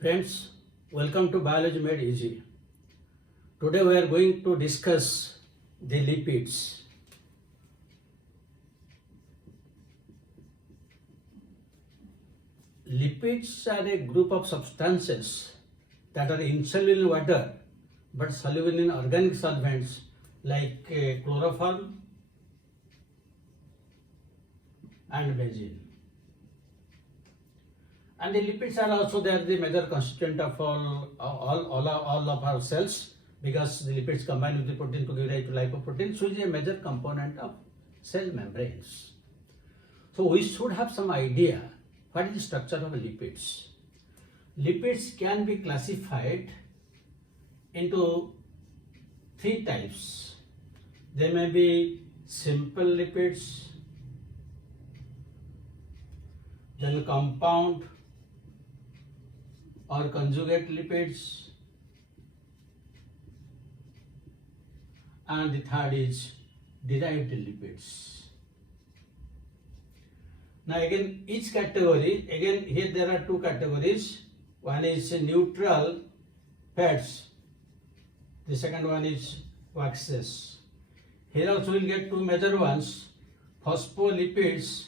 Friends, welcome to Biology Made Easy. Today we are going to discuss the lipids. Lipids are a group of substances that are insoluble in water but soluble in organic solvents like chloroform and benzene. And the lipids are also there, the major constituent of all of our cells, because the lipids combine with the protein to give rise to lipoproteins, which is a major component of cell membranes. So we should have some idea what is the structure of lipids. Lipids can be classified into three types. They may be simple lipids, then compound or conjugate lipids, and the third is derived lipids. Now again, each category, here there are two categories. One is neutral fats, the second one is waxes. Here also we'll get two major ones, phospholipids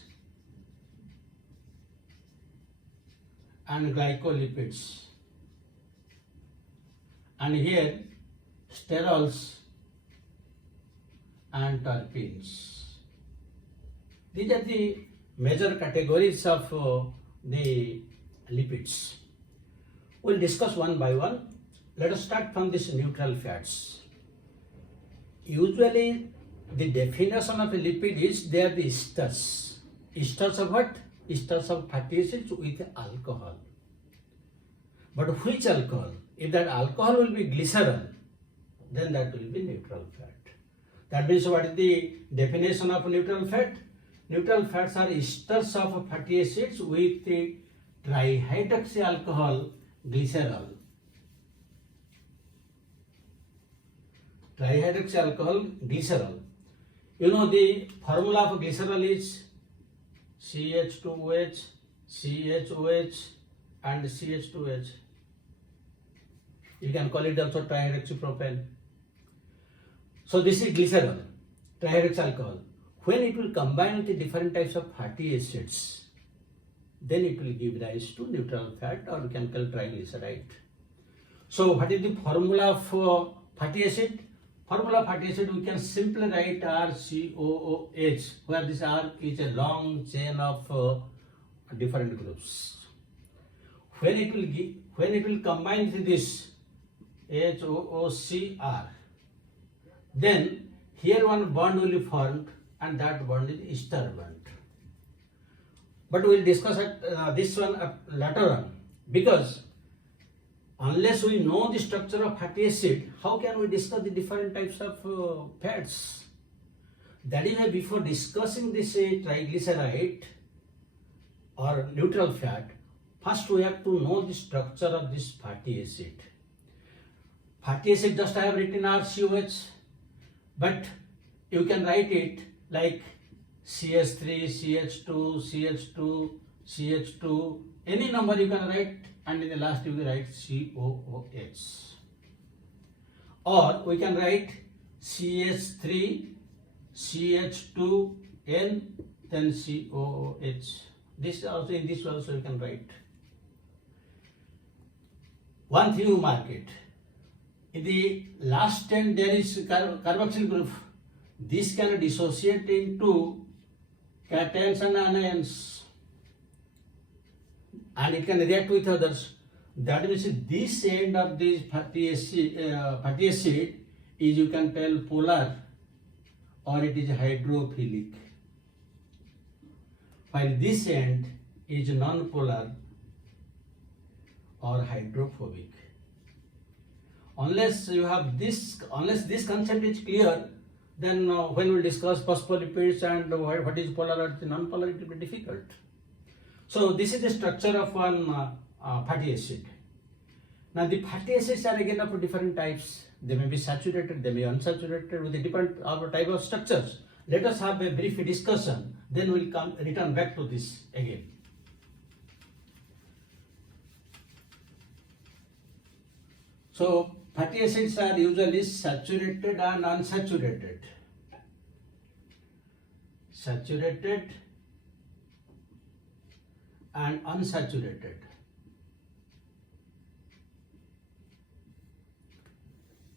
and glycolipids, and here sterols and terpenes. These are the major categories of the lipids. We'll discuss one by one. Let us start from this neutral fats. Usually the definition of a lipid is they are the esters. Esters of what? Esters of fatty acids with alcohol. But which alcohol? If that alcohol will be glycerol, then that will be neutral fat. That means what is the definition of neutral fat? Neutral fats are esters of fatty acids with the trihydroxy alcohol glycerol. Trihydroxy alcohol glycerol. You know the formula of glycerol is CH2OH, CHOH and CH2H. You can call it also trihydroxypropane. So this is glycerol, trihydroxy alcohol. When it will combine with the different types of fatty acids, then it will give rise to neutral fat, or we can call triglyceride. So what is the formula of fatty acid? Formula of fatty acid we can simply write RCOOH, where this R is a long chain of different groups. When it will combine with this HOOCR, then here one bond will be formed, and that bond is ester bond. But we will discuss this one later on, because unless we know the structure of fatty acid, how can we discuss the different types of fats? That is why before discussing this triglyceride or neutral fat, first we have to know the structure of this fatty acid. Fatty acid, just I have written RCOH, but you can write it like CH3, CH2, CH2, CH2, any number you can write, and in the last you will write COOH. Or we can write CH3, CH2N, then COOH. This also, in this also you can write. One thing you mark it. In the last 10 there is carboxyl group. This can dissociate into cations and anions, and it can react with others. That means this end of this fatty acid is, you can tell, polar, or it is hydrophilic, while this end is non-polar or hydrophobic. Unless this concept is clear, then when we discuss phospholipids and what is polarity, non-polar, it will be difficult. So this is the structure of one fatty acid. Now the fatty acids are again of different types. They may be saturated, they may be unsaturated with a different type of structures. Let us have a brief discussion, then we'll return back to this again. So fatty acids are usually saturated and unsaturated. Saturated and unsaturated.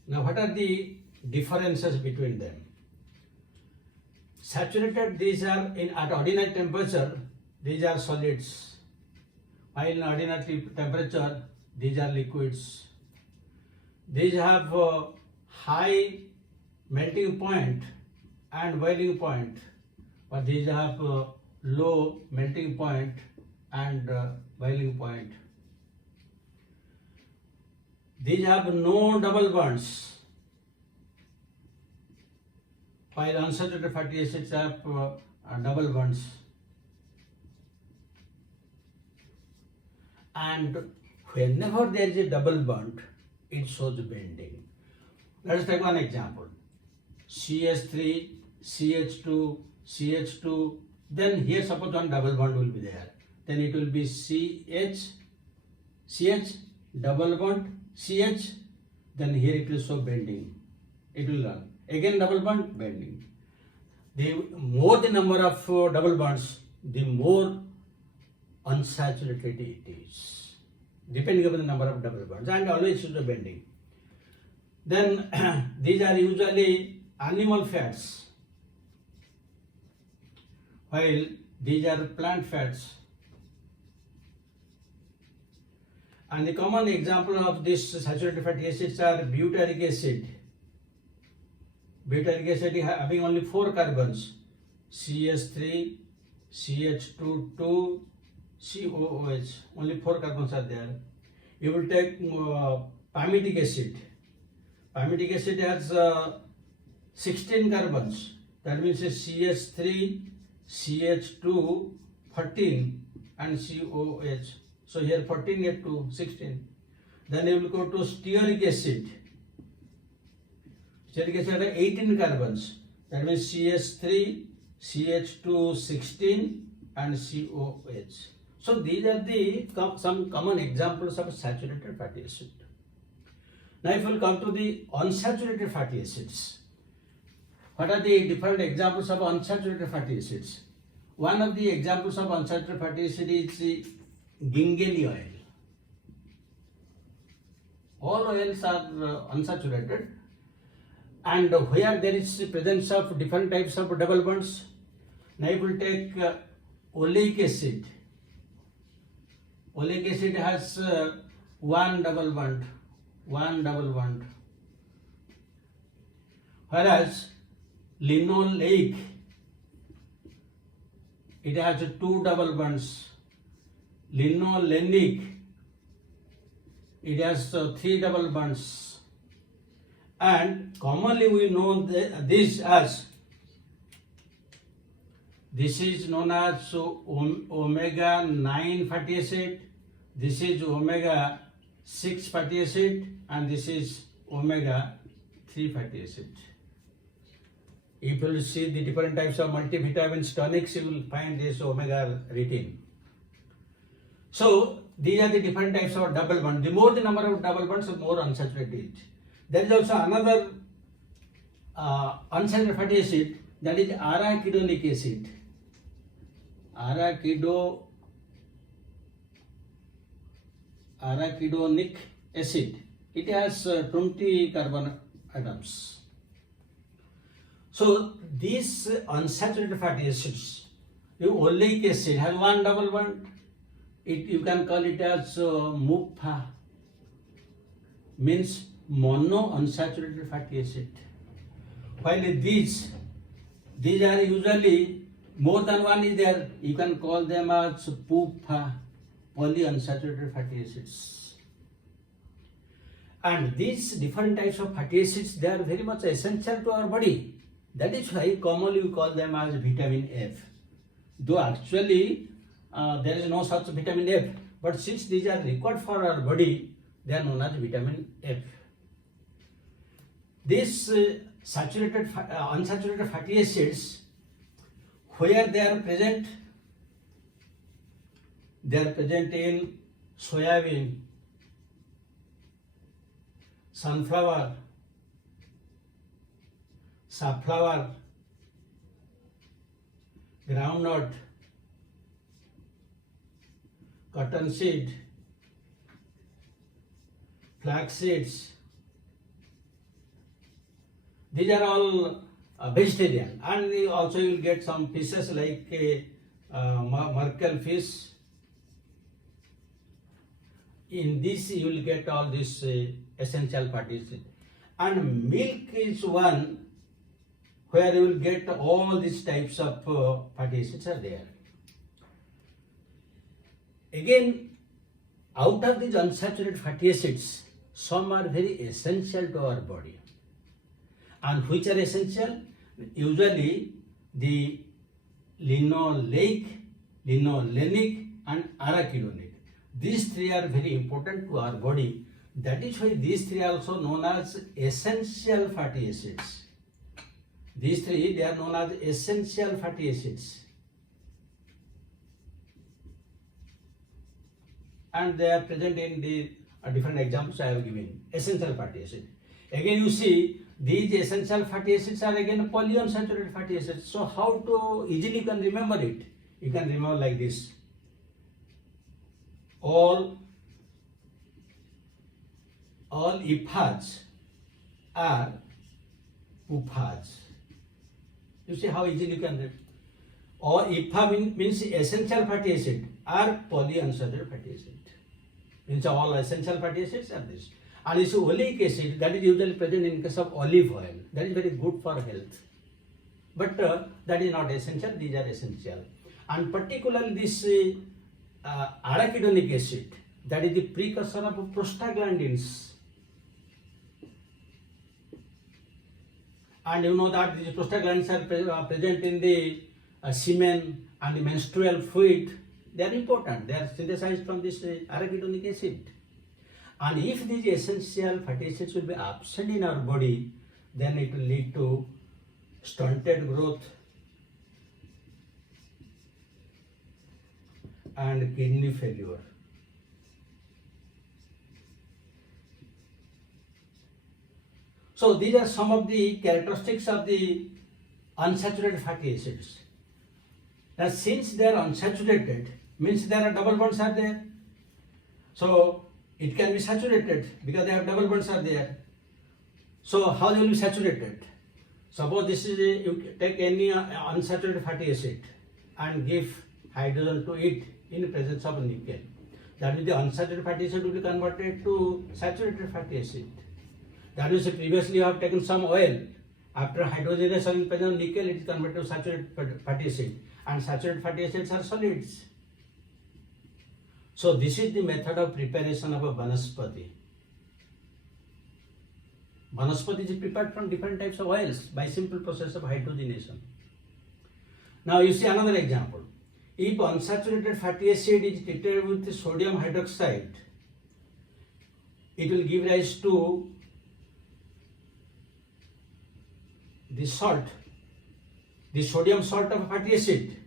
Now what are the differences between them? Saturated, these are at ordinary temperature, these are solids, while in ordinary temperature, these are liquids. These have high melting point and boiling point, but these have low melting point and boiling point. These have no double bonds, while unsaturated fatty acids have double bonds. And whenever there is a double bond, it shows bending. Let us take one example. CH3, CH2, CH2, then here suppose one double bond will be there. Then it will be CH, double bond, CH, then here it will show bending. It will run. Again double bond, bending. The more the number of double bonds, the more unsaturated it is, depending upon the number of double bonds, and always shows the bending. Then these are usually animal fats, while these are plant fats. And the common example of this saturated fatty acids are butyric acid. Butyric acid having only 4 carbons, CH3, CH2, COOH, only 4 carbons are there. You will take palmitic acid. Palmitic acid has 16 carbons, that means CH3, CH2, 14 and COOH. So here 14 get to 16. Then you will go to stearic acid. Stearic acid has 18 carbons. That means CH3, CH2, 16 and COOH. So these are the some common examples of saturated fatty acid. Now if we will come to the unsaturated fatty acids. What are the different examples of unsaturated fatty acids? One of the examples of unsaturated fatty acid is the gingerly oil. All oils are unsaturated, and where there is presence of different types of double bonds. Now you will take oleic acid. Oleic acid has one double bond. Whereas linoleic, it has 2 double bonds. Linolenic, it has 3 double bonds. And commonly we know this as, this is known as omega 9 fatty acid, this is omega 6 fatty acid, and this is omega 3 fatty acid. If you will see the different types of multivitamins tonics, you will find this omega written. So these are the different types of double bond. The more the number of double bonds, the more unsaturated. There is also another unsaturated fatty acid, that is arachidonic acid. Arachidonic acid. It has 20 carbon atoms. So these unsaturated fatty acids, the oleic acid has 1 double bond. You can call it as MUFA, means mono unsaturated fatty acid. While these are usually more than one is there, you can call them as PUFA, polyunsaturated fatty acids. And these different types of fatty acids, they are very much essential to our body. That is why commonly we call them as vitamin F. Though actually there is no such vitamin F, but since these are required for our body, they are known as vitamin F. These unsaturated fatty acids, where they are present in soybean, sunflower, safflower, groundnut, cottonseed, flax seeds. These are all vegetarian, and also you will get some fishes like merkel fish. In this you will get all these essential fatty acids. And milk is one where you will get all these types of fatty acids are there. Again, out of these unsaturated fatty acids, some are very essential to our body. And which are essential? Usually the linoleic, linolenic and arachidonic. These three are very important to our body. That is why these three are also known as essential fatty acids. These three, they are known as essential fatty acids. And they are present in the different examples I have given. Essential fatty acid. Again you see, these essential fatty acids are again polyunsaturated fatty acids. So how to easily you can remember it? You can remember like this. All IPAs are UPAs. You see how easily you can read. All IPA means essential fatty acid are polyunsaturated fatty acid. Means all essential fatty acids are this. And you see oleic acid, that is usually present in case of olive oil. That is very good for health. But that is not essential, these are essential. And particularly this arachidonic acid, that is the precursor of prostaglandins. And you know that these prostaglandins are present in the semen and the menstrual fluid. They are important. They are synthesized from this arachidonic acid. And if these essential fatty acids will be absent in our body, then it will lead to stunted growth and kidney failure. So these are some of the characteristics of the unsaturated fatty acids. Now since they are unsaturated, means there are double bonds are there. So it can be saturated because they have double bonds are there. So how they will be saturated? Suppose this is you take any unsaturated fatty acid and give hydrogen to it in the presence of nickel. That means the unsaturated fatty acid will be converted to saturated fatty acid. That means previously you have taken some oil. After hydrogenation in presence of nickel, it is converted to saturated fatty acid. And saturated fatty acids are solids. So this is the method of preparation of a vanaspati. Vanaspati is prepared from different types of oils by simple process of hydrogenation. Now you see another example. If unsaturated fatty acid is treated with sodium hydroxide, it will give rise to the salt, the sodium salt of fatty acid,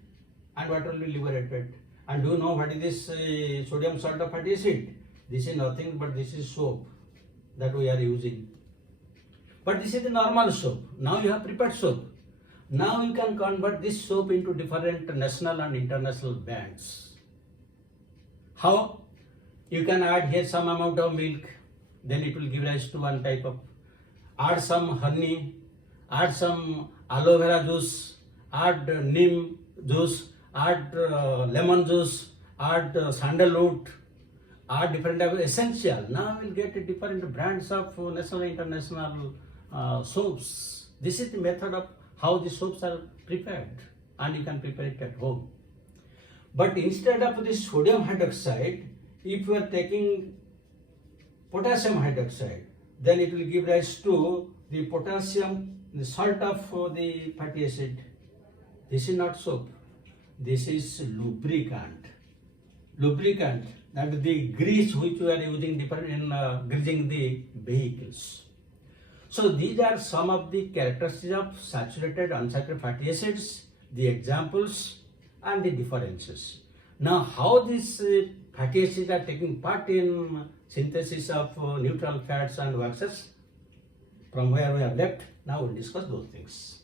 and what will be liberated. And do you know what is this sodium salt of fatty acid? This is nothing but this is soap that we are using. But this is the normal soap. Now you have prepared soap. Now you can convert this soap into different national and international brands. How? You can add here some amount of milk, then it will give rise to one type of, add some honey, add some aloe vera juice, add neem juice, add lemon juice, add sandalwood, add different type of essential. Now we will get different brands of national and international soaps. This is the method of how the soaps are prepared, and you can prepare it at home. But instead of this sodium hydroxide, if you are taking potassium hydroxide, then it will give rise to the potassium, the salt of the fatty acid. This is not soap. This is lubricant. Lubricant, that is the grease which we are using in greasing the vehicles. So these are some of the characteristics of saturated, unsaturated fatty acids, the examples and the differences. Now, how these fatty acids are taking part in synthesis of neutral fats and waxes, from where we have left, now we'll discuss those things.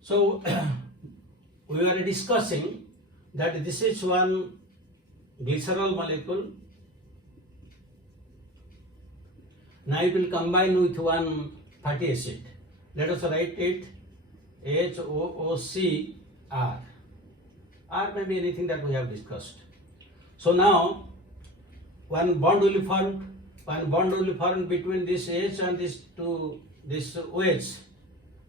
So, we were discussing that this is one glycerol molecule. Now it will combine with one fatty acid. Let us write it HOOCR. R may be anything that we have discussed. So now one bond will be formed. One bond will be formed between this H and this OH,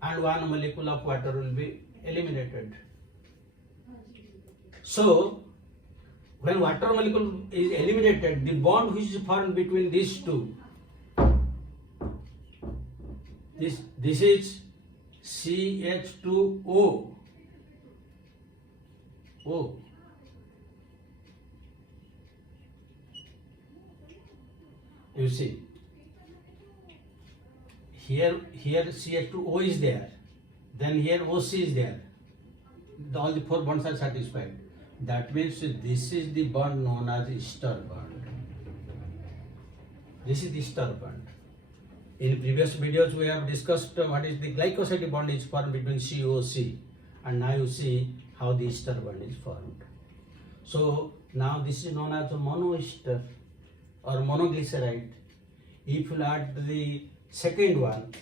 and one molecule of water will be eliminated. So when water molecule is eliminated, the bond which is formed between these two, this is CH2O. You see, here CH2O is there, then here OC is there. All the four bonds are satisfied. That means this is the bond known as ester bond. This is the ester bond. In previous videos we have discussed what is the glycoside bond is formed between COC, and now you see how the ester bond is formed. So now this is known as monoester or monoglyceride. If you add the second one,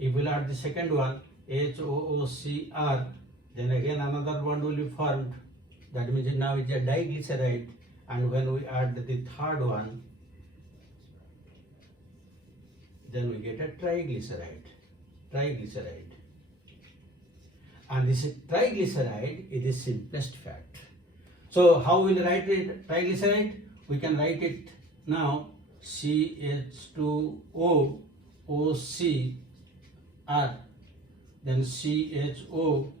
HOOCR, then again another bond will be formed. That means now it's a diglyceride, and when we add the third one, then we get a triglyceride. And this triglyceride is the simplest fat. So how will we write it? Triglyceride, we can write it now CH2O OCR, then CHO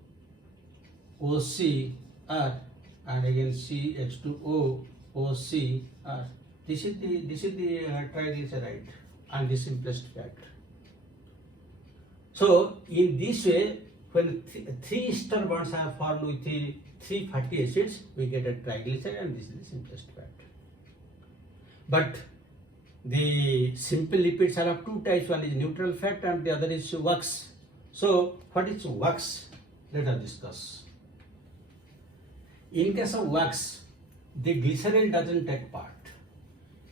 OCR, and again CH2O OCR. This is the triglyceride and the simplest fat. So in this way, when three ester bonds are formed with the three fatty acids, we get a triglyceride, and this is the simplest fat. But the simple lipids are of two types. One is neutral fat and the other is wax. So what is wax? Let us discuss. In case of wax, the glycerol doesn't take part.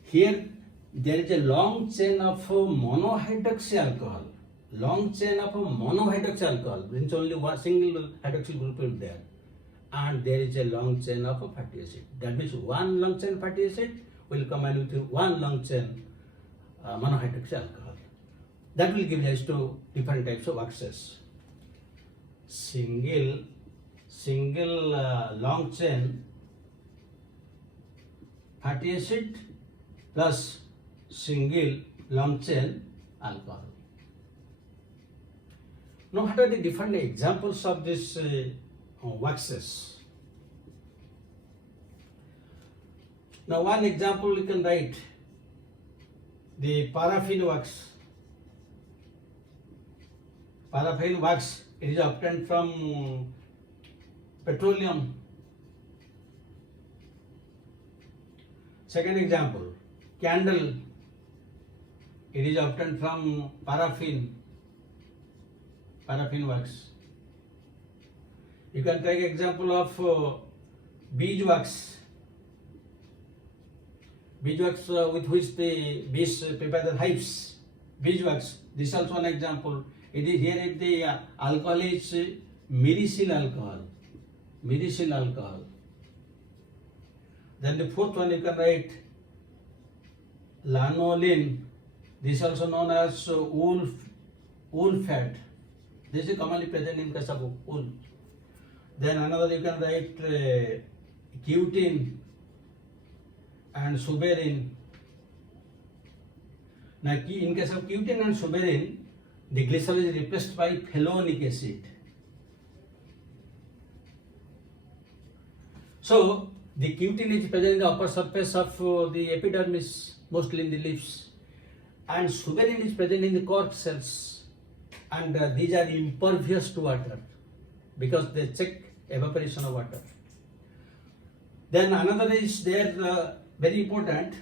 Here there is a long chain of monohydroxy alcohol. Means only one single hydroxyl group is there, and there is a long chain of a fatty acid. That means one long chain fatty acid will combine with one long chain monohydroxy alcohol. That will give rise to different types of waxes. Single long chain fatty acid plus single long chain alcohol. Now, what are the different examples of these waxes? Now, one example you can write the paraffin wax. Paraffin wax, it is obtained from petroleum. Second example, candle, it is obtained from paraffin wax. You can take example of beeswax. Beeswax with which the bees prepare the hives. Beeswax, this is also an example. It is here the alcohol is myricil alcohol. Then the fourth one you can write lanolin. This is also known as wool fat. This is commonly present in case of wool. Then another you can write cutin and suberin. Now in case of cutin and suberin, the glycerol is replaced by phenolic acid. So The cutin is present in the upper surface of the epidermis, mostly in the leaves, and suberin is present in the cork cells, and these are impervious to water because they check evaporation of water. Then another is there, very important,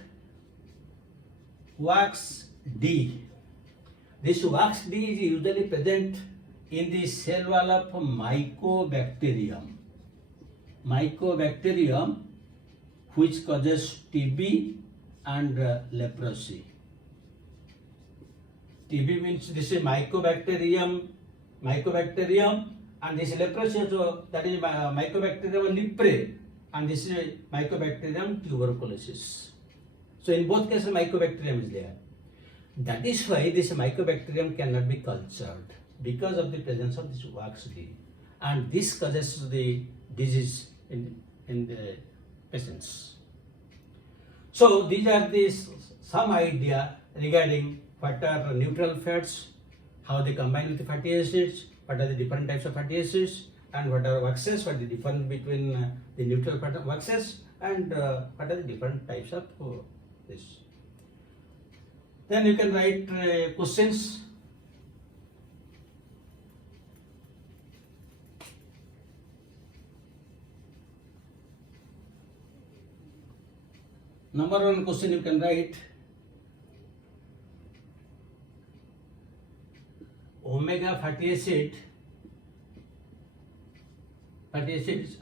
wax-D. This wax-D is usually present in the cell wall of mycobacterium. Mycobacterium, which causes TB and leprosy. TB means this is mycobacterium, and this leprosy, so that is mycobacterium leprae, and this is mycobacterium tuberculosis. So in both cases, mycobacterium is there. That is why this mycobacterium cannot be cultured because of the presence of this wax-D, and this causes the disease in the patients. So these are some idea regarding what are neutral fats, how they combine with the fatty acids, what are the different types of fatty acids, and what are waxes, what is the difference between the neutral fat waxes, and what are the different types of this. Then you can write questions. Number one question you can write: omega fatty acids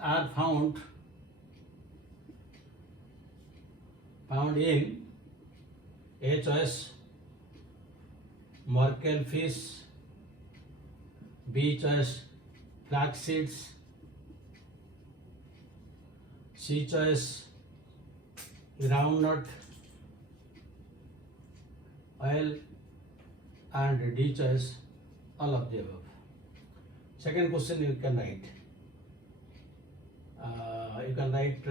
are found in A choice Morkel fish, B choice flax seeds, C choice groundnut oil, and D choice all of the above. Second question you can write. You can write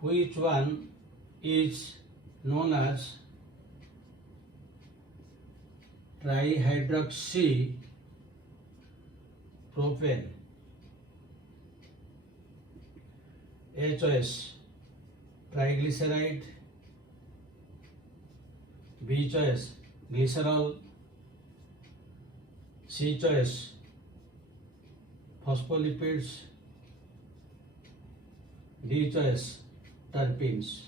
which one is known as trihydroxy propane. A choice triglyceride, B choice glycerol, C choice phospholipids, D choice terpenes.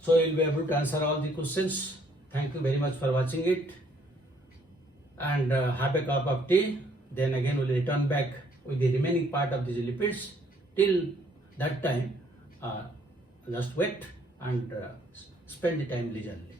So you will be able to answer all the questions. Thank you very much for watching it, and have a cup of tea. Then again we will return back with the remaining part of these lipids. Till that time, just wait and spend the time leisurely.